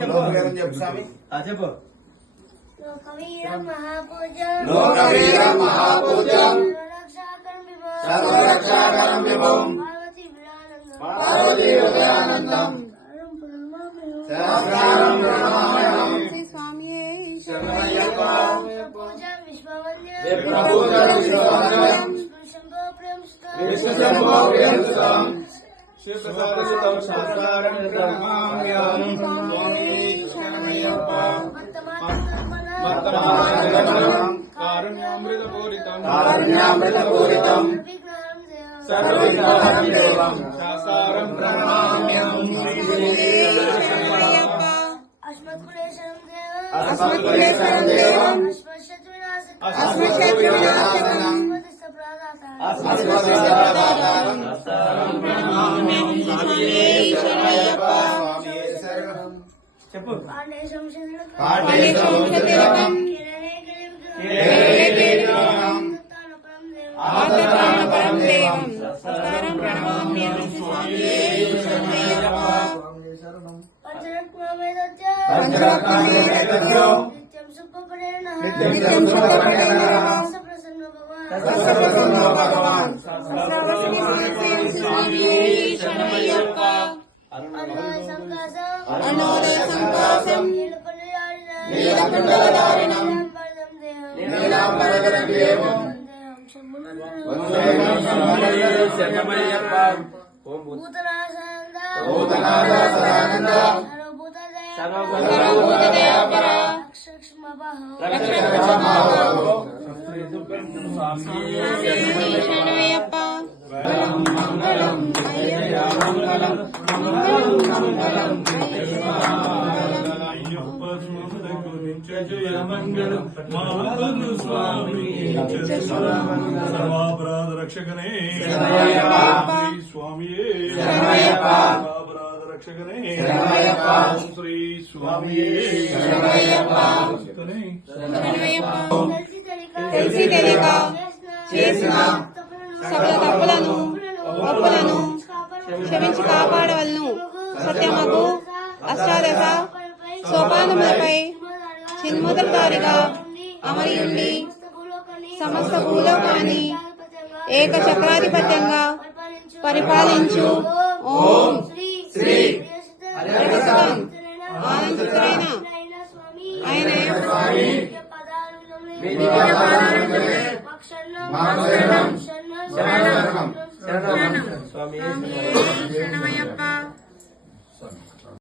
చెప్పు స్వామి. చెప్పు. లోకవీరం మహాపూజ్యం సర్వరక్షాకరం విభవం పార్వతీ హృదయానందం సహస్రారం బ్రహ్మాండం స్వామియే శరణయ్యప్ప పూజం విశ్వవంద్యం విశ్వవంద్యం శంభో ప్రేమ విశ్వశంభో ప్రియంసుతం శివసారసుతం సహస్రారం బ్రహ్మాండ్యం స్వామి శరణయ్యప్ప వర్తమానం కారుణ్యామృతపూరితం సర్వవిఘ్నహరం దేవం శాస్త్రం ప్రణామ్యం అస్మత్కులేశం దేవం అస్మద్వినాశనం అస్మద్ప్రదాతారం ప్రణామ్యం స్వామియే శరణయ్యప్ప స్వామియే శరణం. చెప్పు. పాండేశం పాండేశం ఆత్మప్రాణపరం దేవం సత్కారం ప్రణమామ్యం స్వామియే శరణయ్యప్ప పంచరత్నమేతత్యం నిత్యం సుఖపడేన ప్రసన్న భగవాన్ స్వామియే శరణయ్యప్ప అన్నోదయ సంకాసం నీలకంఠధారిణం నీలాంబరధరం దేవం శరణమయ్యప్ప భూతనాథానంద సర్వభూతదయాపర రక్షమాభో స్వామియే శరణమయ్యప్ప మంగళం మంగళం మంగళం జయ మంగళం మాధవ స్వామి సర్వాపరాధ రక్షకనే స్వామియే సర్వాపరాధ రక్షకనే శ్రీ స్వామియే తెలిసి తెలియక చేసిన సకల తప్పులను ఒప్పులను క్షమించి కాపాడవలను. సత్యమగు అష్టాదశ సోపానములపై చిన్మొదటిదారిగా అమరి ఉండి సమస్త భూలోకాన్ని ఏక చక్రాధిపత్యంగా పరిపాలించు ఓం శ్రీ ఆనందితులైన